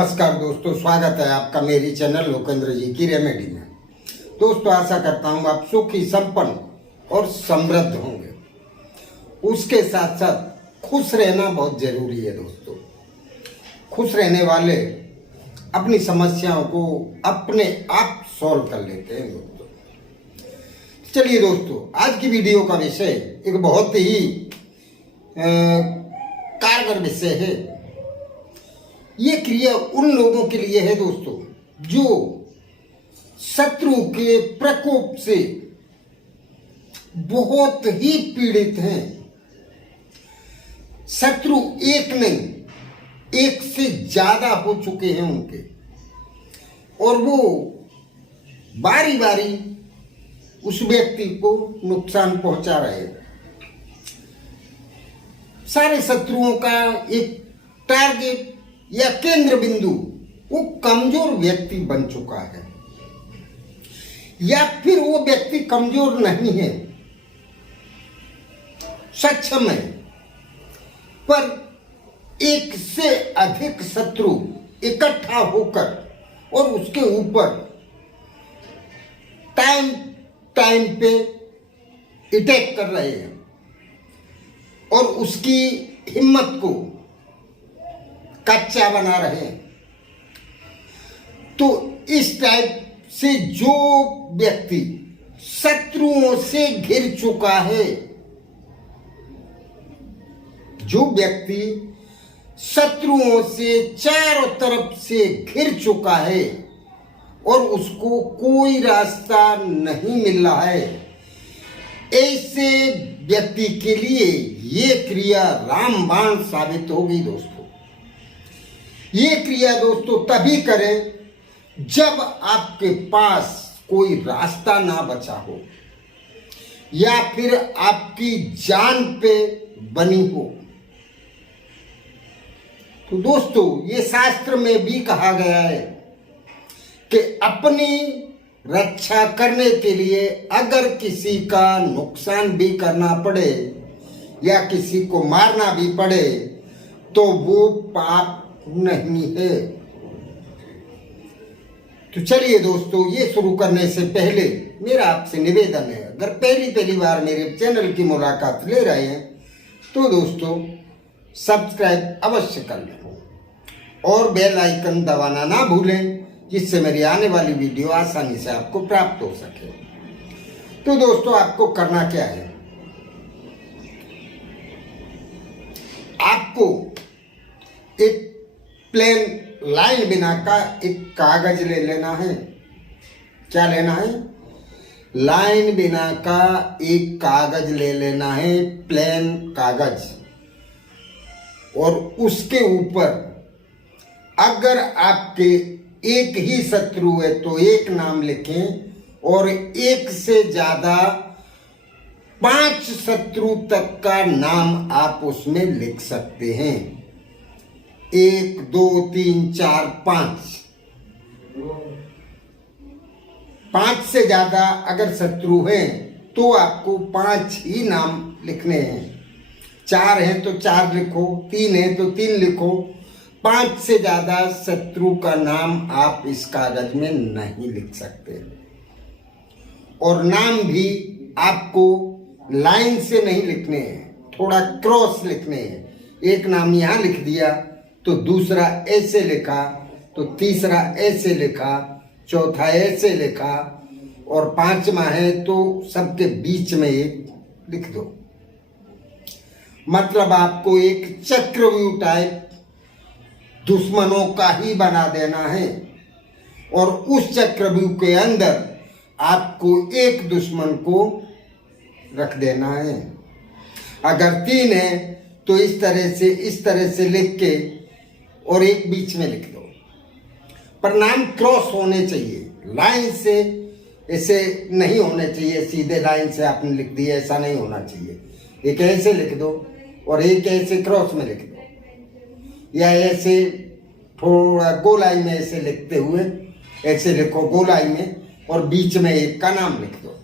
नमस्कार दोस्तों, स्वागत है आपका मेरी चैनल लोकेंद्र जी की रेमेडी में। दोस्तों, आशा करता हूँ आप सुखी, संपन्न और समृद्ध होंगे। उसके साथ साथ खुश रहना बहुत जरूरी है दोस्तों। खुश रहने वाले अपनी समस्याओं को अपने आप सॉल्व कर लेते हैं दोस्तों। चलिए दोस्तों, आज की वीडियो का विषय एक बहुत ही कारगर विषय है। ये क्रिया उन लोगों के लिए है दोस्तों जो शत्रु के प्रकोप से बहुत ही पीड़ित हैं। शत्रु एक नहीं, एक से ज्यादा हो चुके हैं उनके, और वो बारी बारी उस व्यक्ति को नुकसान पहुंचा रहे हैं। सारे शत्रुओं का एक टारगेट या केंद्र बिंदु वो कमजोर व्यक्ति बन चुका है, या फिर वो व्यक्ति कमजोर नहीं है, सक्षम है, पर एक से अधिक शत्रु इकट्ठा होकर और उसके ऊपर टाइम टाइम पे अटैक कर रहे हैं और उसकी हिम्मत को कच्चा बना रहे हैं। तो इस टाइप से जो व्यक्ति शत्रुओं से घिर चुका है, जो व्यक्ति शत्रुओं से चारों तरफ से घिर चुका है और उसको कोई रास्ता नहीं मिल रहा है, ऐसे व्यक्ति के लिए ये क्रिया रामबाण साबित होगी दोस्तों। ये क्रिया दोस्तों तभी करें जब आपके पास कोई रास्ता ना बचा हो या फिर आपकी जान पे बनी हो। तो दोस्तों, ये शास्त्र में भी कहा गया है कि अपनी रक्षा करने के लिए अगर किसी का नुकसान भी करना पड़े या किसी को मारना भी पड़े तो वो पाप नहीं है। तो चलिए दोस्तों, ये शुरू करने से पहले मेरा आपसे निवेदन है, अगर पहली बार मेरे चैनल की मुलाकात ले रहे हैं तो दोस्तों सब्सक्राइब अवश्य कर लें और बेल आइकन दबाना ना भूलें, जिससे मेरी आने वाली वीडियो आसानी से आपको प्राप्त हो सके। तो दोस्तों, आपको करना क्या है, आपको एक प्लेन लाइन बिना का एक कागज ले लेना है। क्या लेना है? लाइन बिना का एक कागज ले लेना है, प्लेन कागज। और उसके ऊपर अगर आपके एक ही शत्रु है तो एक नाम लिखें, और एक से ज्यादा 5 शत्रु तक का नाम आप उसमें लिख सकते हैं। 1 2 3 4 5 से ज्यादा अगर शत्रु हैं तो आपको 5 ही नाम लिखने हैं। 4 हैं तो 4 लिखो, 3 हैं तो 3 लिखो। 5 से ज्यादा शत्रु का नाम आप इस कागज में नहीं लिख सकते, और नाम भी आपको लाइन से नहीं लिखने हैं, थोड़ा क्रॉस लिखने हैं। एक नाम यहाँ लिख दिया तो दूसरा ऐसे लिखा, तो तीसरा ऐसे लिखा, चौथा ऐसे लिखा, और 5वां है तो सबके बीच में एक लिख दो। मतलब आपको एक चक्रव्यूह टाइप दुश्मनों का ही बना देना है, और उस चक्रव्यूह के अंदर आपको एक दुश्मन को रख देना है। अगर 3 है तो इस तरह से लिख के और एक बीच में लिख दो, पर नाम क्रॉस होने चाहिए, लाइन से ऐसे नहीं होने चाहिए। सीधे लाइन से आपने लिख दिया, ऐसा नहीं होना चाहिए। एक ऐसे लिख दो और एक ऐसे क्रॉस में लिख दो, या ऐसे थोड़ा गोलाई में ऐसे लिखते हुए ऐसे लिखो गोलाई में, और बीच में एक का नाम लिख दो,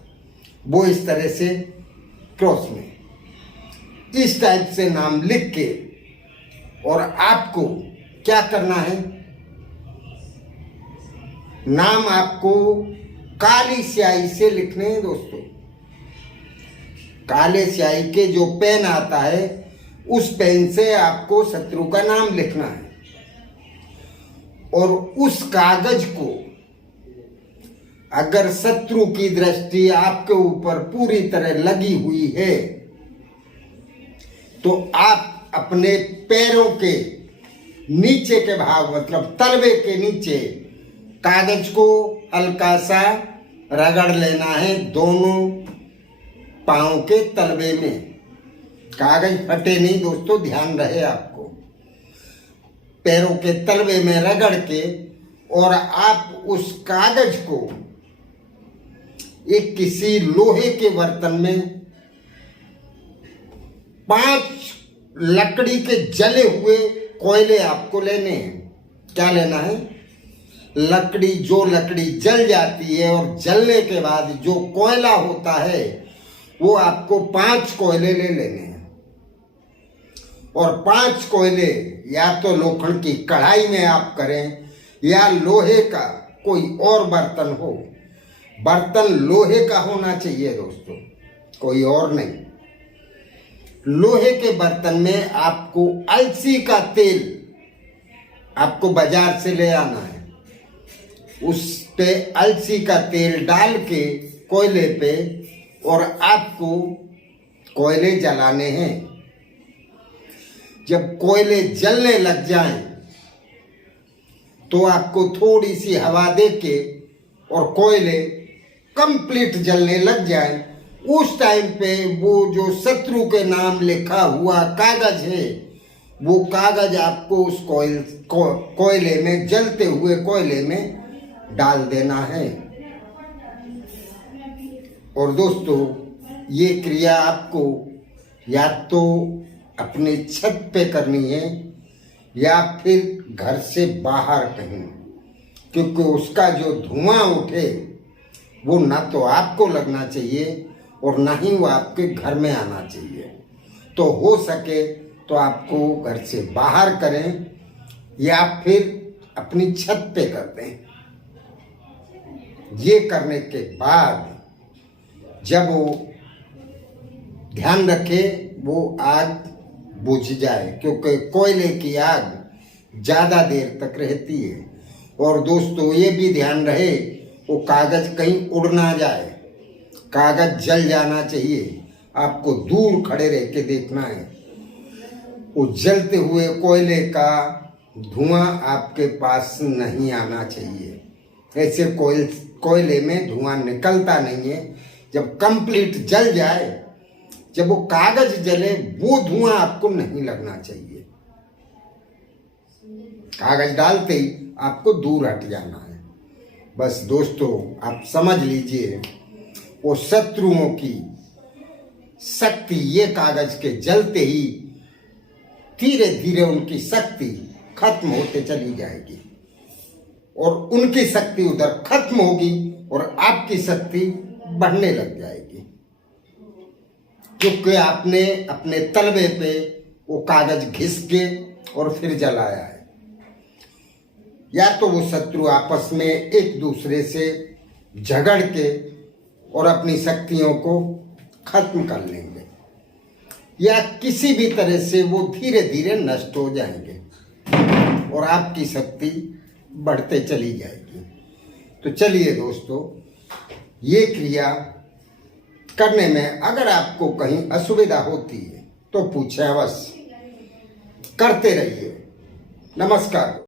वो इस तरह से क्रॉस में। इस टाइप से नाम लिख के, और आपको क्या करना है, नाम आपको काली स्याही से लिखने हैं दोस्तों। काले स्याही के जो पेन आता है उस पेन से आपको शत्रु का नाम लिखना है, और उस कागज को अगर शत्रु की दृष्टि आपके ऊपर पूरी तरह लगी हुई है तो आप अपने पैरों के नीचे के भाग मतलब तलवे के नीचे कागज को हल्का सा रगड़ लेना है, दोनों पांव के तलवे में। कागज फटे नहीं दोस्तों, ध्यान रहे आपको। पैरों के तलवे में रगड़ के और आप उस कागज को एक किसी लोहे के बर्तन में 5 लकड़ी के जले हुए कोयले आपको लेने हैं। क्या लेना है? लकड़ी, जो लकड़ी जल जाती है और जलने के बाद जो कोयला होता है वो आपको 5 कोयले ले लेने हैं। और 5 कोयले या तो लोखंड की कढ़ाई में आप करें या लोहे का कोई और बर्तन हो। बर्तन लोहे का होना चाहिए दोस्तों, कोई और नहीं। लोहे के बर्तन में आपको अलसी का तेल आपको बाजार से ले आना है। उस पे अलसी का तेल डाल के कोयले पे और आपको कोयले जलाने हैं। जब कोयले जलने लग जाएं तो आपको थोड़ी सी हवा दे के और कोयले कंप्लीट जलने लग जाएं, उस टाइम पे वो जो शत्रु के नाम लिखा हुआ कागज है वो कागज आपको उस कोयले में, जलते हुए कोयले में डाल देना है। और दोस्तों ये क्रिया आपको या तो अपने छत पे करनी है या फिर घर से बाहर कहीं, क्योंकि उसका जो धुआं उठे वो ना तो आपको लगना चाहिए और ना ही वो आपके घर में आना चाहिए। तो हो सके तो आपको घर से बाहर करें या फिर अपनी छत पे कर दें। ये करने के बाद जब वो, ध्यान रखें वो आग बुझ जाए, क्योंकि कोयले की आग ज़्यादा देर तक रहती है। और दोस्तों ये भी ध्यान रहे वो कागज कहीं उड़ ना जाए, कागज जल जाना चाहिए। आपको दूर खड़े रह के देखना है, वो जलते हुए कोयले का धुआं आपके पास नहीं आना चाहिए। ऐसे कोयले में धुआं निकलता नहीं है। जब कंप्लीट जल जाए, जब वो कागज जले, वो धुआं आपको नहीं लगना चाहिए। कागज डालते ही आपको दूर हट जाना है। बस दोस्तों आप समझ लीजिए वो शत्रुओं की शक्ति, ये कागज के जलते ही धीरे धीरे उनकी शक्ति खत्म होते चली जाएगी और उनकी शक्ति उधर खत्म होगी और आपकी शक्ति बढ़ने लग जाएगी, क्योंकि आपने अपने तलवे पे वो कागज घिस के और फिर जलाया है। या तो वो शत्रु आपस में एक दूसरे से झगड़ के और अपनी शक्तियों को खत्म कर लेंगे, या किसी भी तरह से वो धीरे धीरे नष्ट हो जाएंगे और आपकी शक्ति बढ़ते चली जाएगी। तो चलिए दोस्तों, ये क्रिया करने में अगर आपको कहीं असुविधा होती है तो पूछें अवश्य, करते रहिए। नमस्कार।